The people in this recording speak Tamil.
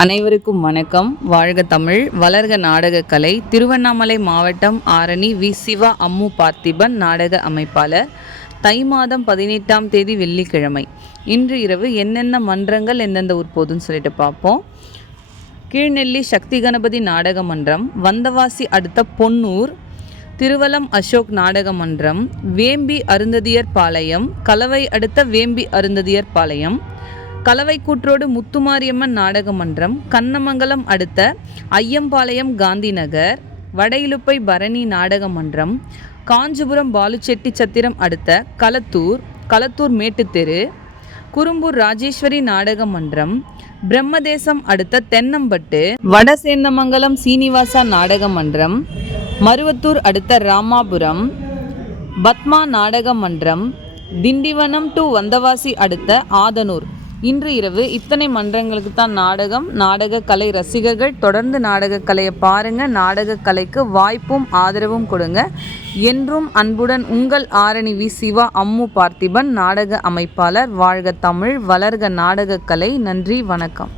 அனைவருக்கும் வணக்கம். வாழ்க தமிழ், வளர்க நாடகக்கலை. திருவண்ணாமலை மாவட்டம் ஆரணி வி. சிவா அம்மு பார்த்திபன் நாடக அமைப்பாளர். தை மாதம் 18ஆம் தேதி வெள்ளிக்கிழமை. இன்று இரவு என்னென்ன மன்றங்கள் எந்தெந்த ஊர் போதுன்னு சொல்லிட்டு பார்ப்போம். கீழ்நெல்லி சக்தி கணபதி நாடக மன்றம், வந்தவாசி அடுத்த பொன்னூர், திருவலம் அசோக் நாடக மன்றம், வேம்பி அருந்ததியர் பாளையம், கலவை அடுத்த வேம்பி அருந்ததியர் பாளையம், கலவை கூற்றோடு முத்துமாரியம்மன் நாடக மன்றம், கண்ணமங்கலம் அடுத்த ஐயம்பாளையம் காந்தி நகர், வடையிலுப்பை பரணி நாடக மன்றம், காஞ்சிபுரம் பாலுச்செட்டி சத்திரம் அடுத்த களத்தூர் மேட்டுத்தெரு, குறும்பூர் ராஜேஸ்வரி நாடக மன்றம், பிரம்மதேசம் அடுத்த தென்னம்பட்டு, வடசேந்தமங்கலம் சீனிவாசா நாடக மன்றம், மருவத்தூர் அடுத்த ராமாபுரம், பத்மா நாடக மன்றம், திண்டிவனம் டு வந்தவாசி அடுத்த ஆதனூர். இன்று இரவு இத்தனை மன்றங்களுக்கு தான் நாடக கலை ரசிகர்கள் தொடர்ந்து நாடகக்கலையை பாருங்கள். நாடகக்கலைக்கு வாய்ப்பும் ஆதரவும் கொடுங்க. என்றும் அன்புடன் உங்கள் ஆரணி வி. சிவா அம்மு பார்த்திபன் நாடக அமைப்பாளர். வாழ்க தமிழ், வளர்க நாடகக்கலை. நன்றி, வணக்கம்.